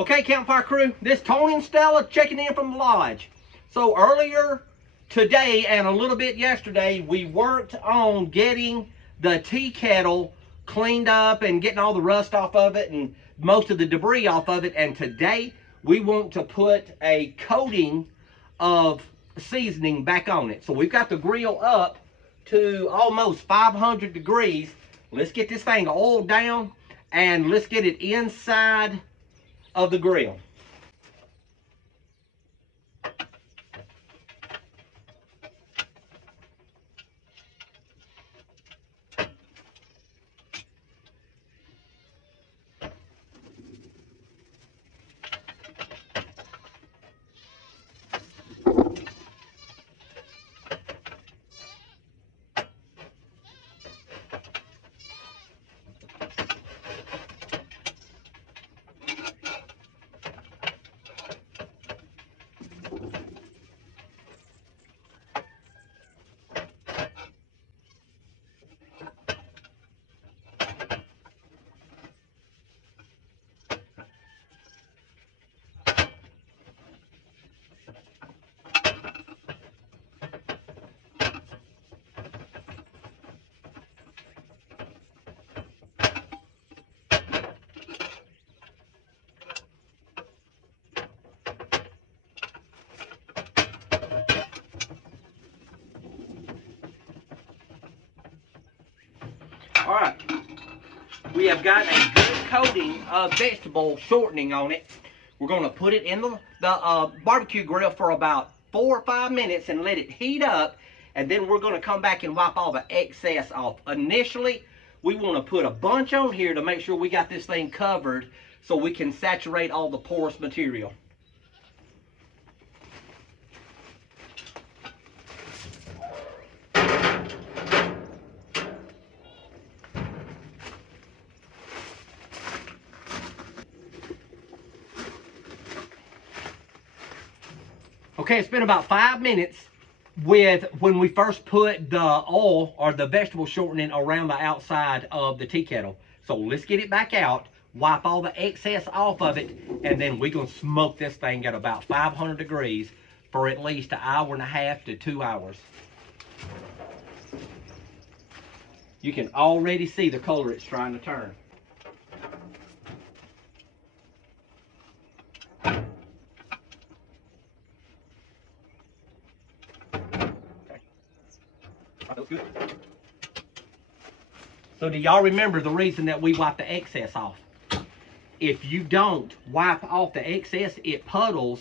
Okay, Campfire crew, this Tony and Stella checking in from the lodge. So earlier today and a little bit yesterday, we worked on getting the tea kettle cleaned up and getting all the rust off of it and most of the debris off of it. And today we want to put a coating of seasoning back on it. So we've got the grill up to almost 500 degrees. Let's get this thing oiled down and let's get it inside of the grill. All right, we have got a good coating of vegetable shortening on it. We're going to put it in the barbecue grill for about 4 or 5 minutes and let it heat up, and then we're going to come back and wipe all the excess off. Initially, we want to put a bunch on here to make sure we got this thing covered so we can saturate all the porous material. Okay, it's been about 5 minutes with when we first put the oil or the vegetable shortening around the outside of the tea kettle. So let's get it back out, wipe all the excess off of it, and then we're going to smoke this thing at about 500 degrees for at least 1.5 hours to 2 hours. You can already see the color it's trying to turn. Good. So do y'all remember the reason that we wipe the excess off? If you don't wipe off the excess, it puddles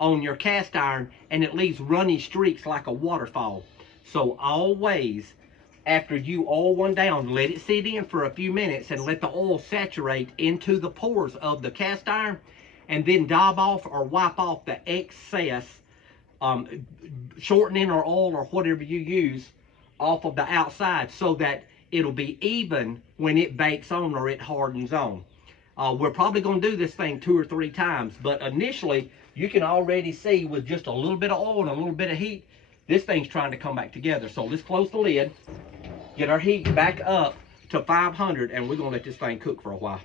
on your cast iron and it leaves runny streaks like a waterfall. So always, after you oil one down, let it sit in for a few minutes and let the oil saturate into the pores of the cast iron, and then daub off or wipe off the excess shortening or oil or whatever you use off of the outside so that it'll be even when it bakes on or it hardens on. We're probably going to do this thing 2 or 3 times, but initially you can already see with just a little bit of oil and a little bit of heat, this thing's trying to come back together. So let's close the lid, get our heat back up to 500, and we're going to let this thing cook for a while.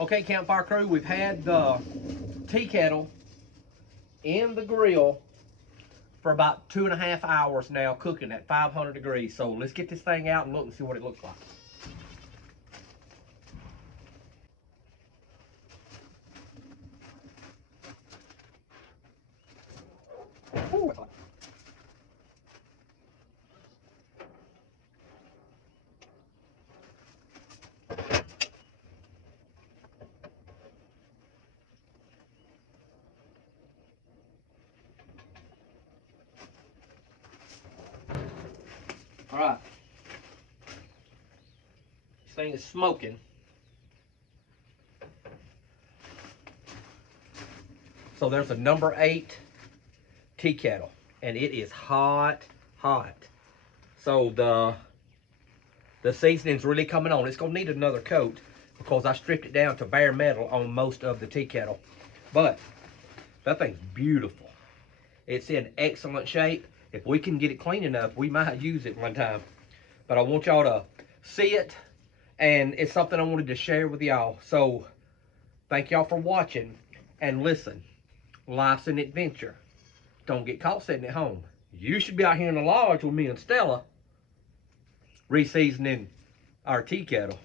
Okay, Campfire crew, we've had the tea kettle in the grill for about 2.5 hours now, cooking at 500 degrees. So let's get this thing out and look and see what it looks like. Ooh. All right, this thing is smoking. So there's a number 8 tea kettle, and it is hot, hot. So the seasoning's really coming on. It's gonna need another coat because I stripped it down to bare metal on most of the tea kettle. But that thing's beautiful. It's in excellent shape. If we can get it clean enough, we might use it one time. but I want y'all to see it, and it's something I wanted to share with y'all. So thank y'all for watching, and listen, life's an adventure. Don't get caught sitting at home. You should be out here in the lodge with me and Stella, reseasoning our tea kettle.